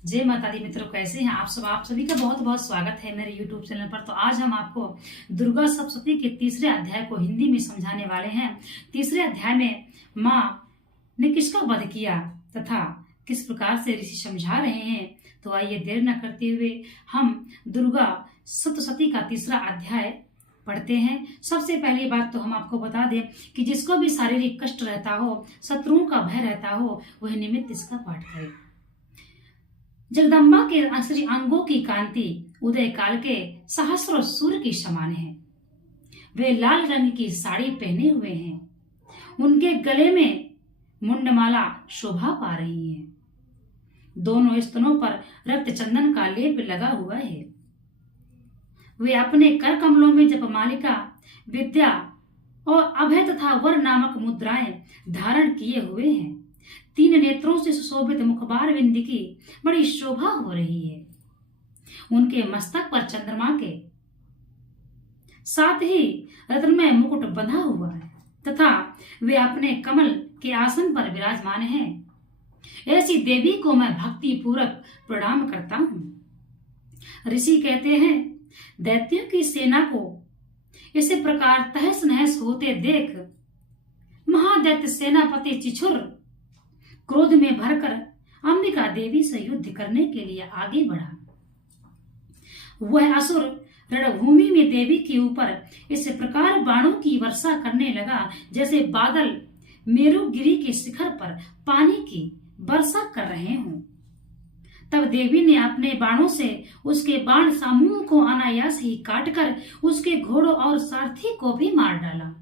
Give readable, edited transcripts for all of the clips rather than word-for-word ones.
जय माता दी मित्रों, कैसे हैं आप सभी का बहुत बहुत स्वागत है मेरे YouTube चैनल पर। तो आज हम आपको दुर्गा सप्तशती के तीसरे अध्याय को हिंदी में समझाने वाले हैं। तीसरे अध्याय में माँ ने किसका वध किया तथा किस प्रकार से ऋषि समझा रहे हैं। तो आइए देर न करते हुए हम दुर्गा सप्तशती का तीसरा अध्याय पढ़ते हैं। सबसे पहली बात तो हम आपको बता दें कि जिसको भी शारीरिक कष्ट रहता हो, शत्रुओं का भय रहता हो, वह निमित्त इसका पाठ करे। जगदम्बा के श्री अंगों की कांति उदय काल के सहस्रों सूर्य की समान है। वे लाल रंग की साड़ी पहने हुए हैं। उनके गले में मुंडमाला शोभा पा रही है। दोनों स्तनों पर रक्त चंदन का लेप लगा हुआ है। वे अपने कर कमलों में जपमालिका, विद्या और अभय तथा वर नामक मुद्राएं धारण किए हुए हैं। तीन नेत्रों से सुशोभित मुखबार बिंद की बड़ी शोभा हो रही है। उनके मस्तक पर चंद्रमा के साथ ही रत्नमय मुकुट बंधा हुआ है तथा वे अपने कमल के आसन पर विराजमान हैं। ऐसी देवी को मैं भक्ति पूर्वक प्रणाम करता हूँ। ऋषि कहते हैं, दैत्यों की सेना को इसी प्रकार तहस नहस होते देख महादैत्य सेनापति चिछुर क्रोध में भरकर अंबिका देवी से युद्ध करने के लिए आगे बढ़ा। वह असुर रणभूमि में देवी के ऊपर इस प्रकार बाणों की वर्षा करने लगा जैसे बादल मेरुगिरी के शिखर पर पानी की वर्षा कर रहे हों। तब देवी ने अपने बाणों से उसके बाण समूह को अनायास ही काटकर उसके घोड़ों और सारथी को भी मार डाला।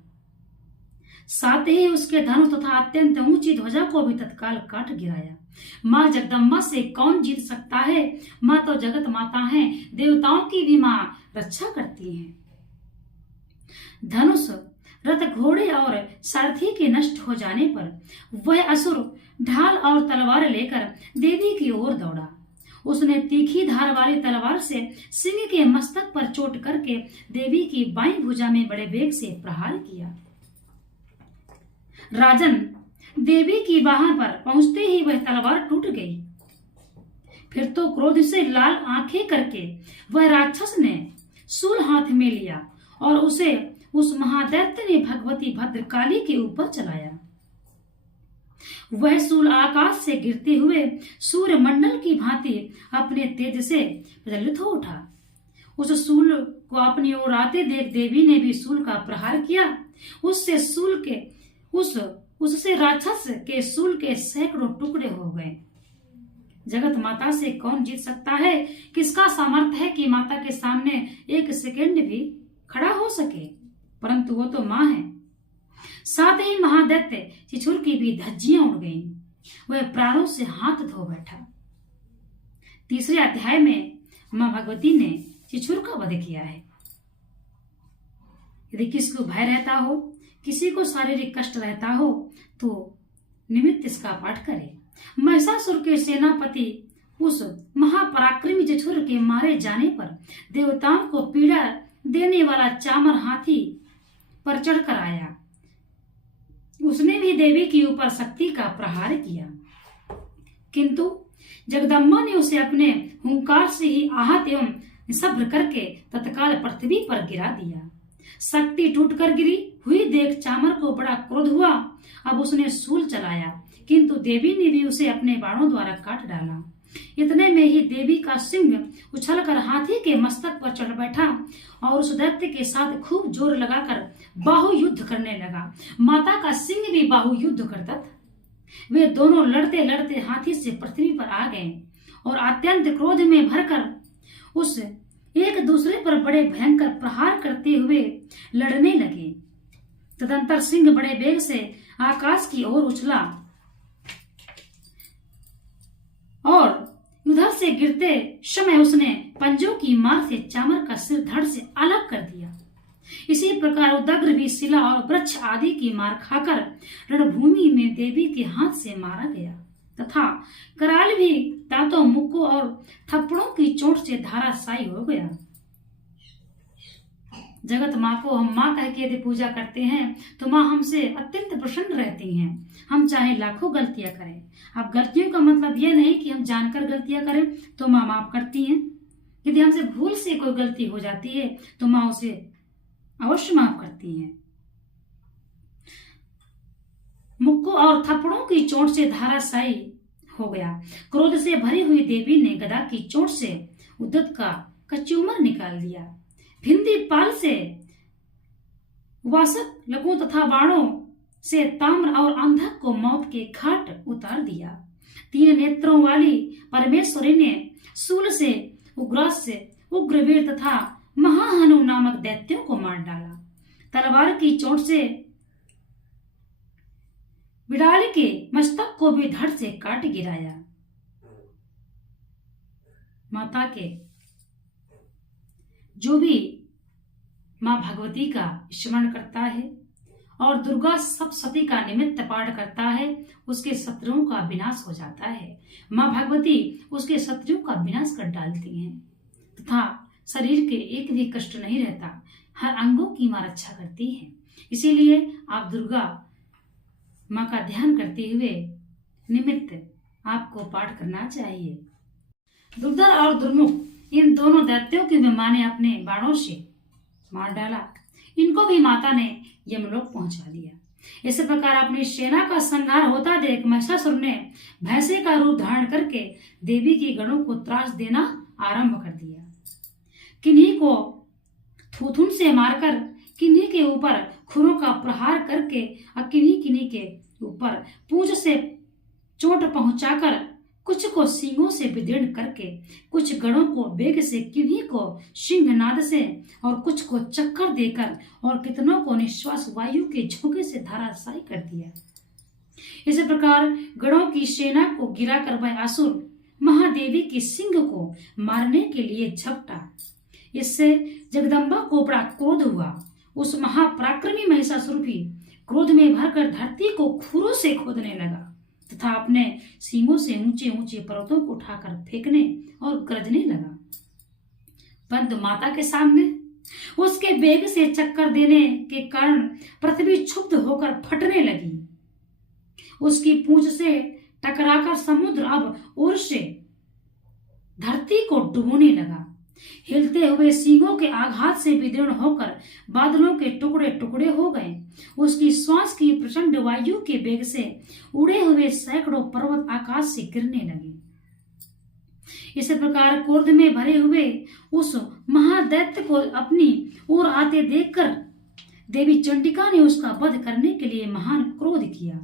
साथ ही उसके धनुष तथा अत्यंत ऊंची ध्वजा को भी तत्काल काट गिराया। माँ जगदम्बा से कौन जीत सकता है? माँ तो जगत माता है, देवताओं की भी माँ रक्षा करती है। धनुष, रथ, घोड़े और सारथी के नष्ट हो जाने पर वह असुर ढाल और तलवार लेकर देवी की ओर दौड़ा। उसने तीखी धार वाली तलवार से सिंह के मस्तक पर चोट करके देवी की बाईं भुजा में बड़े वेग से प्रहार किया। राजन, देवी की बाह पर पहुंचते ही वह तलवार टूट गई। फिर तो क्रोध से लाल आंखें करके वह राक्षस ने शूल हाथ में लिया और उसे उस महादैत्य ने भगवती भद्रकाली के ऊपर चलाया। वह शूल आकाश से गिरते हुए सूर्य मंडल की भांति अपने तेज से प्रज्वलित हो उठा। उस शूल को अपनी ओर आते देख देवी ने भी शूल का प्रहार किया। उससे राक्षस के शूल के सैकड़ों टुकड़े हो गए। जगत माता से कौन जीत सकता है? किसका सामर्थ्य है कि माता के सामने एक सेकंड भी खड़ा हो सके? परंतु वो तो माँ है। साथ ही महादैत्य चिछुर की भी धज्जियां उड़ गईं। वह प्राणों से हाथ धो बैठा। तीसरे अध्याय में माँ भगवती ने चिछुर का वध किया है। यदि किसी को भय रहता हो, किसी को शारीरिक कष्ट रहता हो, तो निमित्त इसका पाठ करें। महिषासुर के सेनापति उस महापराक्रमी चिछुर के मारे जाने पर देवताओं को पीड़ा देने वाला चामर हाथी पर चढ़कर आया। उसने भी देवी के ऊपर शक्ति का प्रहार किया, किंतु जगदम्बा ने उसे अपने हुंकार से ही आहत एवं निशब्द करके तत्काल पृथ्वी पर गिरा दिया। शक्ति टूटकर गिरी हुई देख चामर को बड़ा क्रोध हुआ। अब उसने शूल चलाया, किंतु देवी ने भी उसे अपने बाणों द्वारा काट डाला। इतने में ही देवी का सिंह उछलकर हाथी के मस्तक पर चढ़ बैठा और उस दैत्य के साथ खूब जोर लगाकर बाहु युद्ध करने लगा। माता का सिंह भी बाहु युद्ध करता था। वे दोनों लड़ते लड़ते हाथी से पृथ्वी पर आ गए और अत्यंत क्रोध में भरकर उस एक दूसरे पर बड़े भयंकर प्रहार करते हुए लड़ने लगे। तदंतर सिंह बड़े वेग से आकाश की ओर उछला और उधर से गिरते समय उसने पंजों की मार से चामर का सिर धड़ से अलग कर दिया। इसी प्रकार उदग्र भी शिला और वृक्ष आदि की मार खाकर रणभूमि में देवी के हाथ से मारा गया तथा कराल भी दांतों, मुक्कों और थप्पड़ों की चोट से धाराशायी हो गया। जगत माँ को हम माँ कह के यदि पूजा करते हैं तो माँ हमसे अत्यंत प्रसन्न रहती हैं। हम चाहे लाखों गलतियां करें। अब गलतियों का मतलब यह नहीं कि हम जानकर गलतियां करें तो माँ माफ करती हैं। यदि हमसे भूल से कोई गलती हो जाती है तो माँ उसे अवश्य माफ करती हैं। मुक्कों और थप्पड़ों की चोट से धराशायी हो गया। क्रोध से भरी हुई देवी ने गदा की चोट से उद्दत का कचूमर निकाल दिया। भिंदी पाल से वासक लकू तथा बाणों से ताम्र और अंधक को मौत के घाट उतार दिया। 3 नेत्रों वाली परमेश्वरी ने शूल से उग्रास से उग्रवीर तथा महाहनु नामक दैत्यों को मार डाला। तलवार की चोट से बिड़ाल के मस्तक को भी धड़ से काट गिराया। माता के जो भी माँ भगवती का स्मरण करता है और दुर्गा सप्तशती का निमित्त पाठ करता है उसके शत्रुओं का विनाश हो जाता है। माँ भगवती उसके शत्रुओं का विनाश कर डालती हैं तथा शरीर के एक भी कष्ट नहीं रहता। हर अंगों की माँ रक्षा करती है। इसीलिए आप दुर्गा माँ का ध्यान करते हुए निमित्त आपको पाठ करना चाहिए। दुर्धर और दुर्मुख इन दोनों दैत्यों की भी माँ ने अपने बाणों से मार डाला। इनको भी माता ने यमलोक पहुंचा दिया। इस प्रकार अपनी सेना का संहार होता देख महिषासुर ने भैंसे का रूप धारण करके देवी की गणों को त्रास देना आरंभ कर दिया। किन्हीं को थूथुन से मारकर, किन्हीं के ऊपर खुरों का प्रहार करके और किन्हीं के ऊपर पूंछ से चोट पहुंचाकर, कुछ को सींगों से विदीर्ण करके, कुछ गणों को बेग से, किन्हीं को सिंहनाद से और कुछ को चक्कर देकर और कितनों को निश्वास वायु के झोंके से धराशायी कर दिया। इस प्रकार गणों की सेना को गिरा कर वह असुर महादेवी के सिंह को मारने के लिए झपटा। इससे जगदम्बा को बड़ा क्रोध हुआ। उस महापराक्रमी महिषासुर भी क्रोध में भरकर धरती को खुरों से खोदने लगा तथा अपने सींगों से ऊंचे ऊंचे पर्वतों को उठाकर फेंकने और गरजने लगा। परंतु माता के सामने उसके वेग से चक्कर देने के कारण पृथ्वी क्षुब्ध होकर फटने लगी। उसकी पूंछ से टकराकर समुद्र अब ओर से धरती को डुबोने लगा। हिलते हुए सींगों के आघात से विदीर्ण होकर बादलों के टुकड़े टुकड़े हो गए। उसकी श्वास की प्रचंड वायु के वेग से उड़े हुए सैकड़ों पर्वत आकाश से गिरने लगे। इस प्रकार क्रोध में भरे हुए उस महादैत्य को अपनी ओर आते देखकर देवी चंडिका ने उसका वध करने के लिए महान क्रोध किया।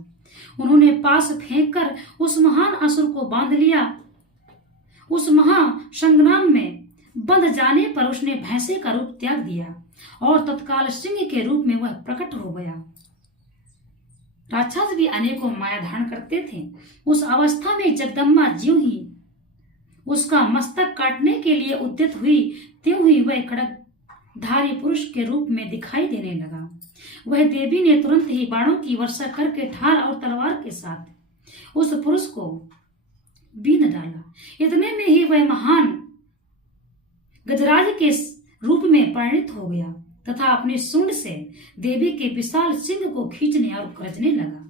उन्होंने पास फेंककर उस महान असुर को बांध लिया। उस महासंग्राम में बंध जाने पर उसने भैंसे का रूप त्याग दिया और तत्काल सिंह के रूप में वह प्रकट हो गया। राक्षस भी अनेकों माया धारण करते थे। उस अवस्था में जगदम्बा ज्यों ही उसका मस्तक काटने के लिए उद्यत हुई त्यों ही वह खड्गधारी पुरुष के रूप में दिखाई देने लगा। वह देवी ने तुरंत ही बाणों की वर्षा करके ढाल और तलवार के साथ उस पुरुष को बीन डाला। इतने में ही वह महान गजराज के रूप में परिणित हो गया तथा अपने सूंड से देवी के विशाल सिंह को खींचने और गरजने लगा।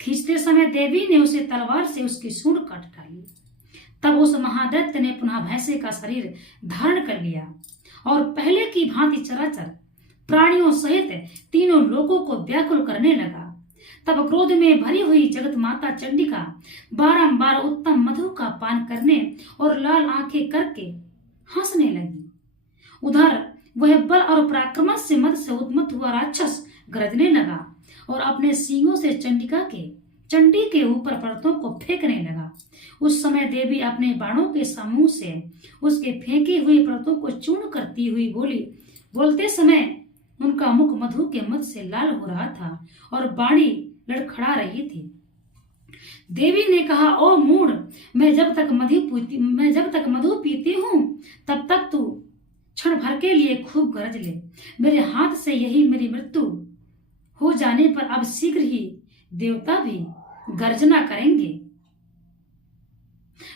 खींचते समय देवी ने उसे तलवार से उसकी सूंड काट डाली। तब उस महादैत्य ने पुनः भैंसे का शरीर धारण कर लिया और पहले की भांति चराचर प्राणियों सहित तीनों लोगों को व्याकुल करने लगा। तब क्रोध में भरी हुई जगत माता चंडिका बारंबार उत्तम मधु का पान करने और लाल आंखें करके हंसने लगी। उधर वह बल और पराक्रम से मद से उन्मत्त हुआ राक्षस गरजने लगा और अपने सींगों से चंडी के ऊपर पर्वतों को फेंकने लगा। उस समय देवी अपने बाणों के समूह से उसके फेंकी हुई पर्वतों को चूर्ण करती हुई बोली। बोलते समय उनका मुख मधु के मद से लाल हो रहा था और बाणी लड़खड़ा रही थी। देवी ने कहा, ओ मूढ़, मैं जब तक मधु पीती हूँ तब तक तू क्षण भर के लिए खूब गरज ले। मेरे हाथ से यही मेरी मृत्यु हो जाने पर अब शीघ्र ही देवता भी गर्जना करेंगे।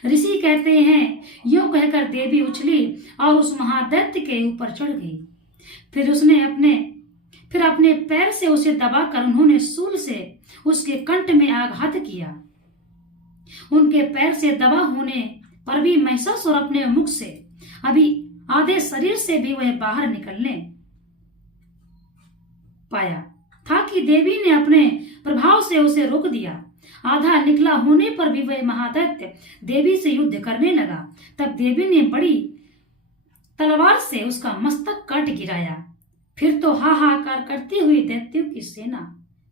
ऋषि कहते हैं, यूं कहकर देवी उछली और उस महादैत्य के ऊपर चढ़ गई। फिर अपने पैर से उसे दबाकर उन्होंने शूल से उसके कंठ में आघात किया। उनके पैर से दबा होने पर भी महिषासुर अपने मुख से अभी आधे शरीर से भी वह बाहर निकलने पाया था कि देवी ने अपने प्रभाव से उसे रोक दिया। आधा निकला होने पर भी वह महादैत्य देवी से युद्ध करने लगा। तब देवी ने बड़ी तलवार से उसका मस्तक काट गिराया। फिर तो हाहाकार करती हुई दैत्यों की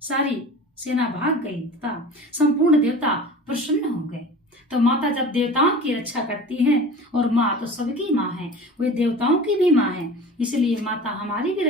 सारी सेना भाग गई तथा संपूर्ण देवता प्रसन्न हो गए। तो माता जब देवताओं की रक्षा करती है, और माँ तो सबकी माँ है, वे देवताओं की भी माँ है, इसलिए माता हमारी भी